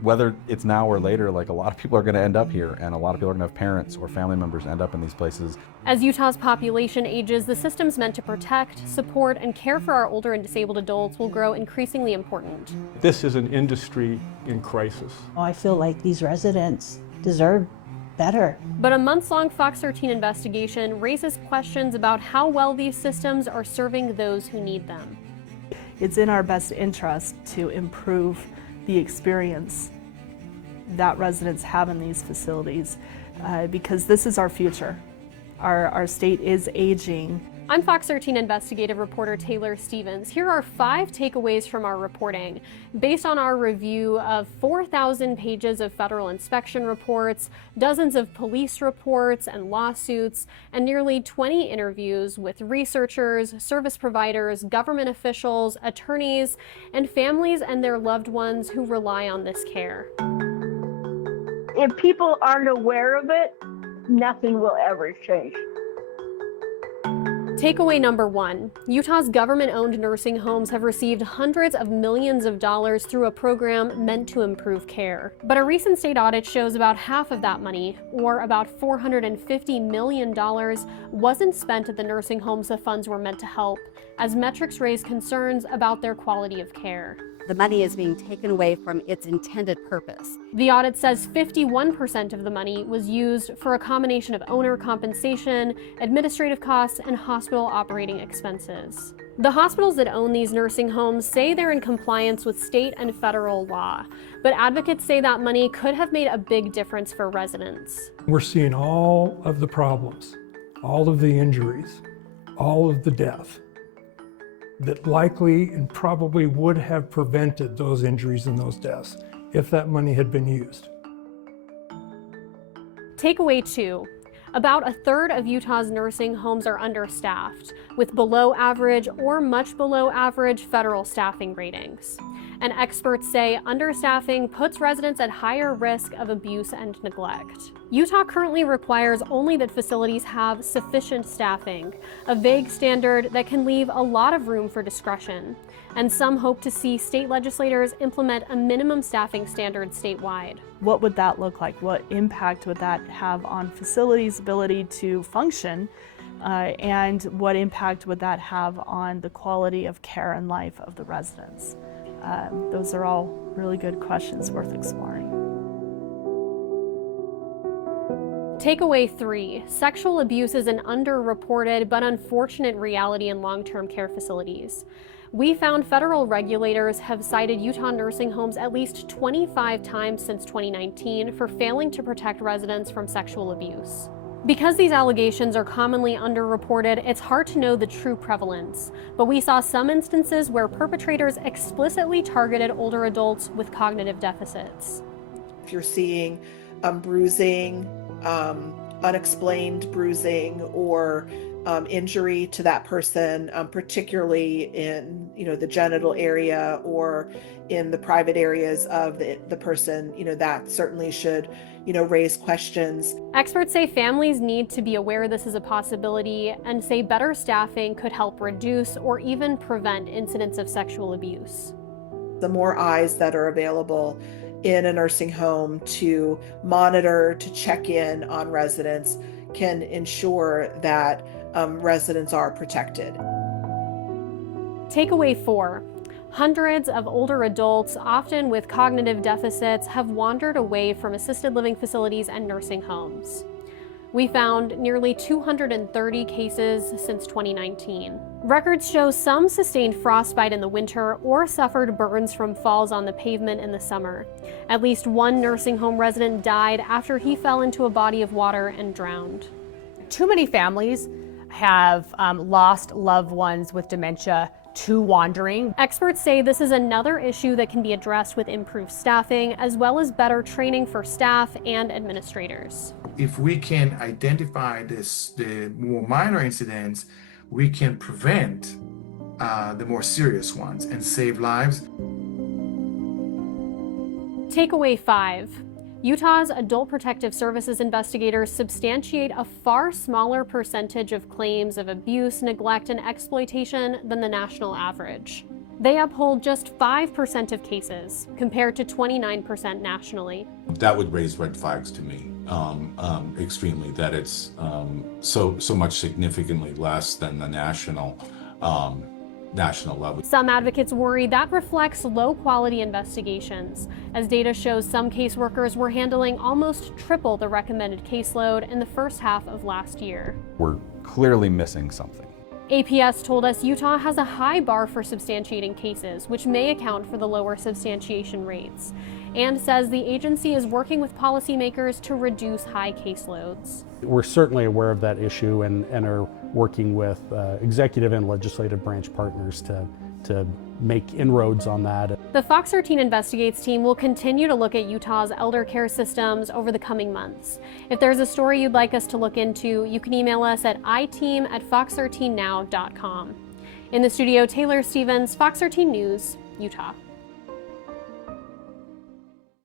Whether it's now or later, like a lot of people are going to end up here, and a lot of people are going to have parents or family members end up in these places. As Utah's population ages, the systems meant to protect, support, and care for our older and disabled adults will grow increasingly important. This is an industry in crisis. I feel like these residents deserve better. But a months-long Fox 13 investigation raises questions about how well these systems are serving those who need them. It's in our best interest to improve the experience that residents have in these facilities because this is our future. Our state is aging. I'm Fox 13 investigative reporter Taylor Stevens. Here are 5 takeaways from our reporting. Based on our review of 4,000 pages of federal inspection reports, dozens of police reports and lawsuits, and nearly 20 interviews with researchers, service providers, government officials, attorneys, and families and their loved ones who rely on this care. If people aren't aware of it, nothing will ever change. Takeaway number 1, Utah's government-owned nursing homes have received hundreds of millions of dollars through a program meant to improve care. But a recent state audit shows about half of that money, or about $450 million, wasn't spent at the nursing homes the funds were meant to help, as metrics raise concerns about their quality of care. The money is being taken away from its intended purpose. The audit says 51% of the money was used for a combination of owner compensation, administrative costs, and hospital operating expenses. The hospitals that own these nursing homes say they're in compliance with state and federal law, but advocates say that money could have made a big difference for residents. We're seeing all of the problems, all of the injuries, all of the death that likely and probably would have prevented those injuries and those deaths if that money had been used. Takeaway 2. About a third of Utah's nursing homes are understaffed, with below average or much below average federal staffing ratings. And experts say understaffing puts residents at higher risk of abuse and neglect. Utah currently requires only that facilities have sufficient staffing, a vague standard that can leave a lot of room for discretion. And some hope to see state legislators implement a minimum staffing standard statewide. What would that look like? What impact would that have on facilities' ability to function? And what impact would that have on the quality of care and life of the residents? Those are all really good questions worth exploring. Takeaway 3. Sexual abuse is an underreported but unfortunate reality in long-term care facilities. We found federal regulators have cited Utah nursing homes at least 25 times since 2019 for failing to protect residents from sexual abuse. Because these allegations are commonly underreported, it's hard to know the true prevalence, but we saw some instances where perpetrators explicitly targeted older adults with cognitive deficits. If you're seeing bruising, unexplained bruising, or injury to that person, particularly in the genital area or in the private areas of the person, that certainly should raise questions. Experts say families need to be aware this is a possibility and say better staffing could help reduce or even prevent incidents of sexual abuse. The more eyes that are available in a nursing home to monitor, to check in on residents can ensure that residents are protected. Takeaway 4. Hundreds of older adults, often with cognitive deficits, have wandered away from assisted living facilities and nursing homes. We found nearly 230 cases since 2019. Records show some sustained frostbite in the winter or suffered burns from falls on the pavement in the summer. At least one nursing home resident died after he fell into a body of water and drowned. Too many families have lost loved ones with dementia to wandering. Experts say this is another issue that can be addressed with improved staffing, as well as better training for staff and administrators. If we can identify the more minor incidents, we can prevent the more serious ones and save lives. Takeaway 5. Utah's Adult Protective Services investigators substantiate a far smaller percentage of claims of abuse, neglect, and exploitation than the national average. They uphold just 5% of cases, compared to 29% nationally. That would raise red flags to me, extremely, that it's so much significantly less than the national level. Some advocates worry that reflects low-quality investigations, as data shows some caseworkers were handling almost triple the recommended caseload in the first half of last year. We're clearly missing something. APS told us Utah has a high bar for substantiating cases, which may account for the lower substantiation rates, and says the agency is working with policymakers to reduce high caseloads. We're certainly aware of that issue and are working with executive and legislative branch partners to make inroads on that. The Fox 13 Investigates team will continue to look at Utah's elder care systems over the coming months. If there's a story you'd like us to look into, you can email us at iteam@fox13now.com. In the studio, Taylor Stevens, Fox 13 News, Utah.